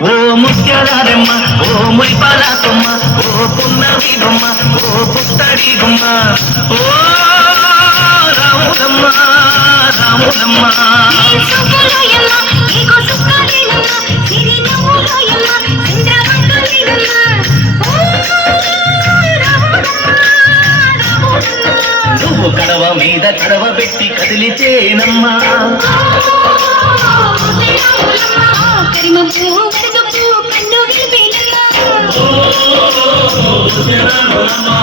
ఓ ముత్యాలమ్మ ఓ మురిపాల కొమ్మ ఓ పున్నమి బొమ్మ ఓ పుత్తడి గుమ్మ ఓ రాములమ్మ రాములమ్మ నువ్వు కడవ మీద కడవ పెట్టి కదిలితేనమ్మా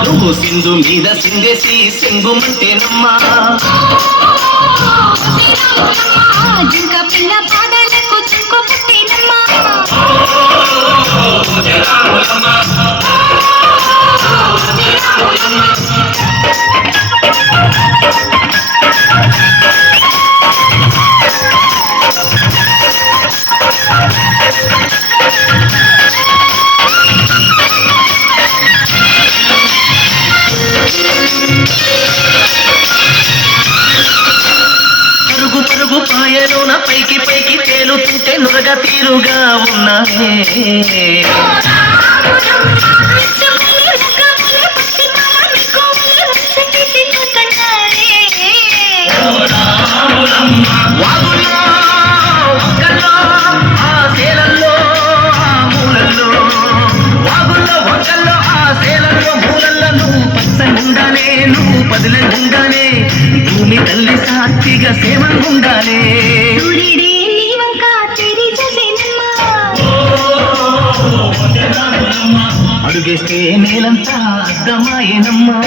నువ్వు సింధు మీద సింగేసి సింగుమంటేనమ్మా పరుగు పరుగు పాయలోన పైకి పైకి తేలుతుంటే నురగ తీరుగా ఉన్నానే వాగుల్లో వంకల్లో ఆ సేలల్లో ఆ మూలల్లో వాగుల్లో వంకల్లో ఆ సేలల్లో మూలల్లో నువ్వు పచ్చగుండాలే నువ్వు పదిలంగుండాలే భూమి తల్లి సాక్షిగా సేవంగుండాలే అడుగేస్తే నేలంతా అర్థమాయనమ్మా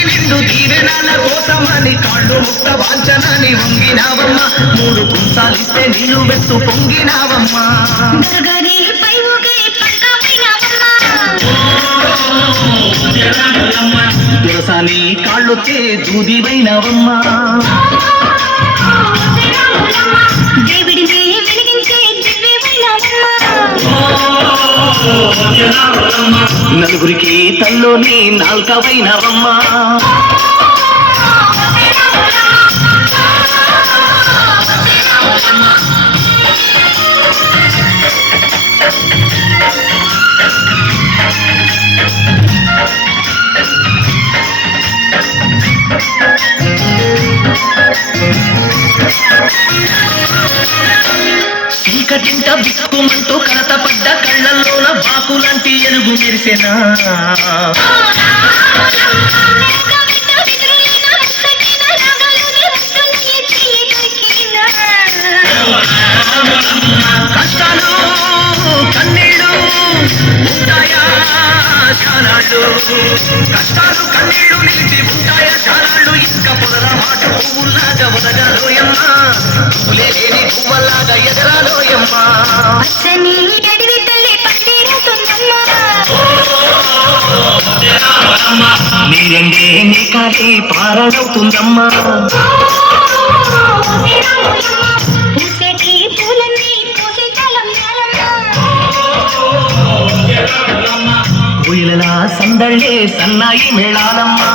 నిండు దీవెనల కోసమని కాళ్ళు ముక్త వాంఛనని వంగినావమ్మ మూడు కుంసాలిస్తే నీళ్ళు వెత్తు పొంగినావమ్మా దురసాని కాళ్ళుతే దూదివైనవమ్మా నలుగురికి తల్లోని నాల్కవైనవమ్మా చీకటింట బిక్కుమంటూ కలతపడ్డ కళ్ళల్లోన బాకులాంటి ఎలుగు మెరిసెనా కష్టాలు కన్నీళ్ళు ఉంటాయా చాలాళ్ళు కష్టాలు కన్నీళ్ళు నిలిచి ఉంటాయా చాలాళ్ళు ఇంకా పొదల మాట పువ్వులాగా ఉదగాలోయమ్మా పువ్వులే లేని పువ్వల్లాగా ఎగరాలోయమ్మా నీరంగే నీ కాలి పారడవుతుందమ్మా కోయిలలా సందళ్ళే సన్నాయి మేళాలమ్మా